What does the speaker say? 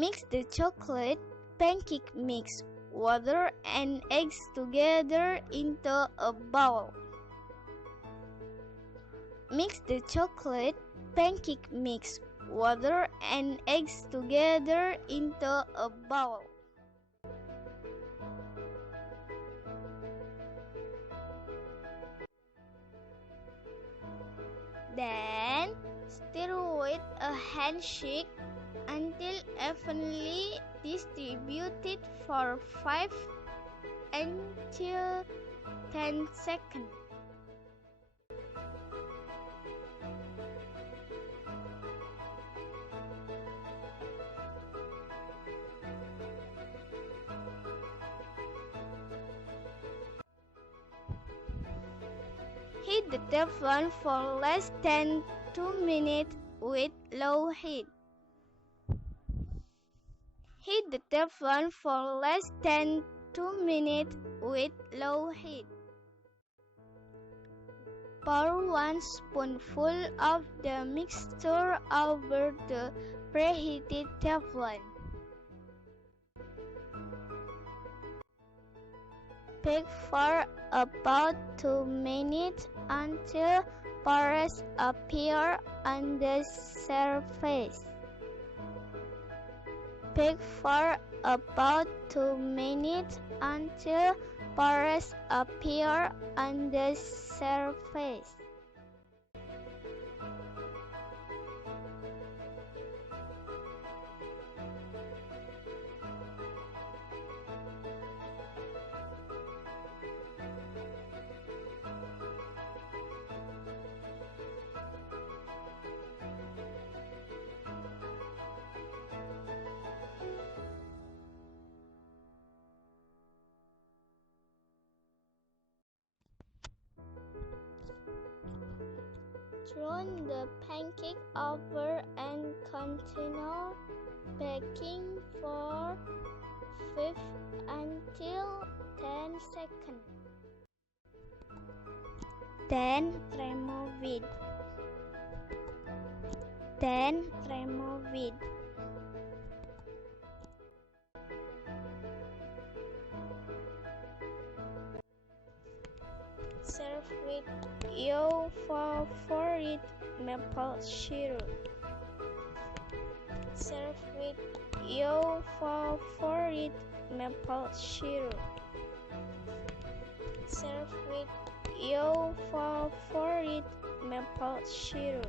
Mix the chocolate pancake mix, water and eggs together into a bowl. Mix the chocolate pancake mix, water and eggs together into a bowl. Then stir with a handshake until evenly distributed for 5 until 10 seconds. Heat the Teflon for less than 2 minutes with low heat. Heat the Teflon for less than 2 minutes with low heat. Pour 1 spoonful of the mixture over the preheated Teflon. Bake for about 2 minutes until pores appear on the surface. Bake for about 2 minutes until pores appear on the surface. Turn the pancake over and continue baking for 5 until 10 seconds. Then remove it. Serve with your favorite maple syrup. Serve with your favorite maple syrup. Serve with your favorite maple syrup.